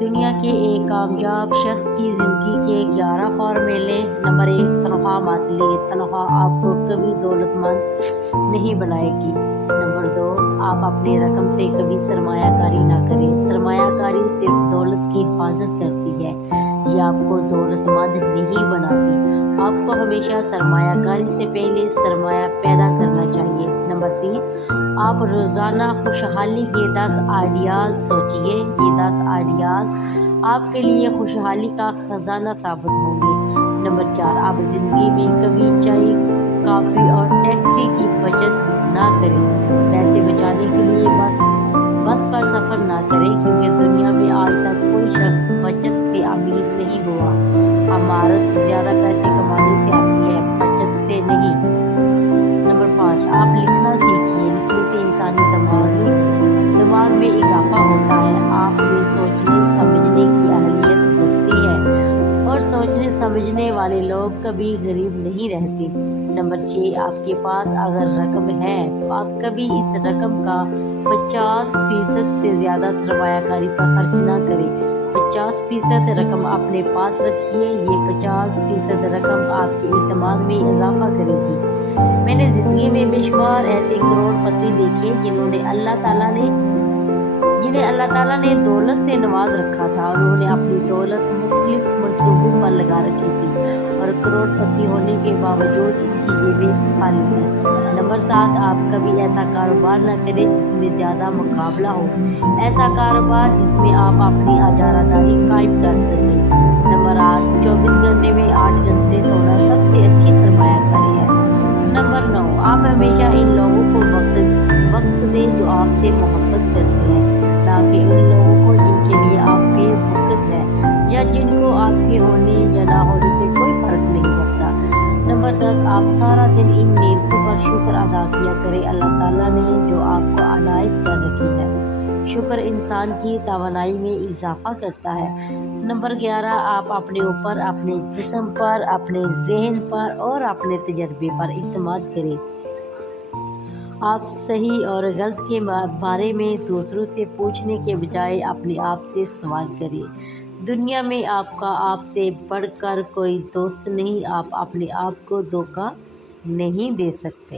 دنیا کے ایک کامیاب شخص کی زندگی کے 11 فارمولے۔ نمبر 1، تنخواہ مت لیں۔ تنخواہ آپ کو کبھی دولت مند نہیں بنائے گی۔ نمبر 2، آپ اپنی رقم سے کبھی سرمایہ کاری نہ کریں۔ سرمایہ کاری صرف دولت کی حفاظت کرتی ہے، یہ آپ کو دولت مند نہیں بناتی۔ آپ کو ہمیشہ سرمایہ کاری سے پہلے سرمایہ پیدا کرنا چاہیے۔ نمبر 3، آپ روزانہ خوشحالی کے 10 آئیڈیاز سوچیے۔ یہ 10 آئیڈیاز آپ کے لیے خوشحالی کا خزانہ ثابت ہوں گے۔ نمبر 4، آپ زندگی میں کبھی چائے، کافی اور ٹیکسی کی بچت نہ کریں۔ پیسے بچانے کے لیے بس پر سفر نہ کریں، کیونکہ دنیا میں آج تک کوئی شخص بچت سے امیر نہیں ہوا۔ مہارت زیادہ پیسے کمانے سے آتی ہے، بچت سے نہیں۔ نمبر 5، آپ لکھنا سیکھیے۔ لکھنے سے انسانی دماغ میں اضافہ ہوتا ہے، آپ میں سوچنے سمجھنے کی اہلیت بڑھتی ہے، اور سوچنے سمجھنے والے لوگ کبھی غریب نہیں رہتے۔ نمبر 6، آپ کے پاس اگر رقم ہے تو آپ کبھی اس رقم کا 50% سے زیادہ سرمایہ کاری پر خرچ نہ کریں۔ 50% رقم اپنے پاس رکھیے، یہ 50% رقم آپ کے اعتماد میں اضافہ کرے گی۔ میں نے زندگی میں بے شمار ایسے کروڑ پتی دیکھے جنہیں اللہ تعالیٰ نے دولت سے نواز رکھا تھا۔ انہوں نے اپنی دولت مختلف منصوبوں پر لگا رکھی تھی، اور کروڑ پتی ہونے کے باوجود ان کی جیبیں خالی ہیں۔ نمبر 7، آپ کبھی ایسا کاروبار نہ کریں جس میں زیادہ مقابلہ ہو۔ ایسا کاروبار جس میں آپ اپنی اجارہ داری قائم کر سکیں۔ نمبر 8، 24 گھنٹے میں 8 گھنٹے سونا سب سے اچھی سرمایہ کاری ہے۔ نمبر 9، آپ ہمیشہ ان لوگوں کو وقت دیں جو آپ سے محبت کرتے ہیں، نہ کہ ان لوگوں کو جن کے لیے آپ بے وقت ہیں، یا جن کو آپ کے ہونے یا نہ ہونے سے کوئی فرق نہیں پڑتا۔ نمبر 10، آپ سارا دن ان نعمتوں پر شکر ادا کیا کریں اللہ تعالیٰ نے جو آپ کو عنایت کر رکھی ہے۔ شکر انسان کی توانائی میں اضافہ کرتا ہے۔ نمبر 11، آپ اپنے اوپر، اپنے جسم پر، اپنے ذہن پر اور اپنے تجربے پر اعتماد کریں۔ آپ صحیح اور غلط کے بارے میں دوسروں سے پوچھنے کے بجائے اپنے آپ سے سوال کریں۔ دنیا میں آپ سے بڑھ کر کوئی دوست نہیں، آپ اپنے آپ کو دھوکہ نہیں دے سکتے۔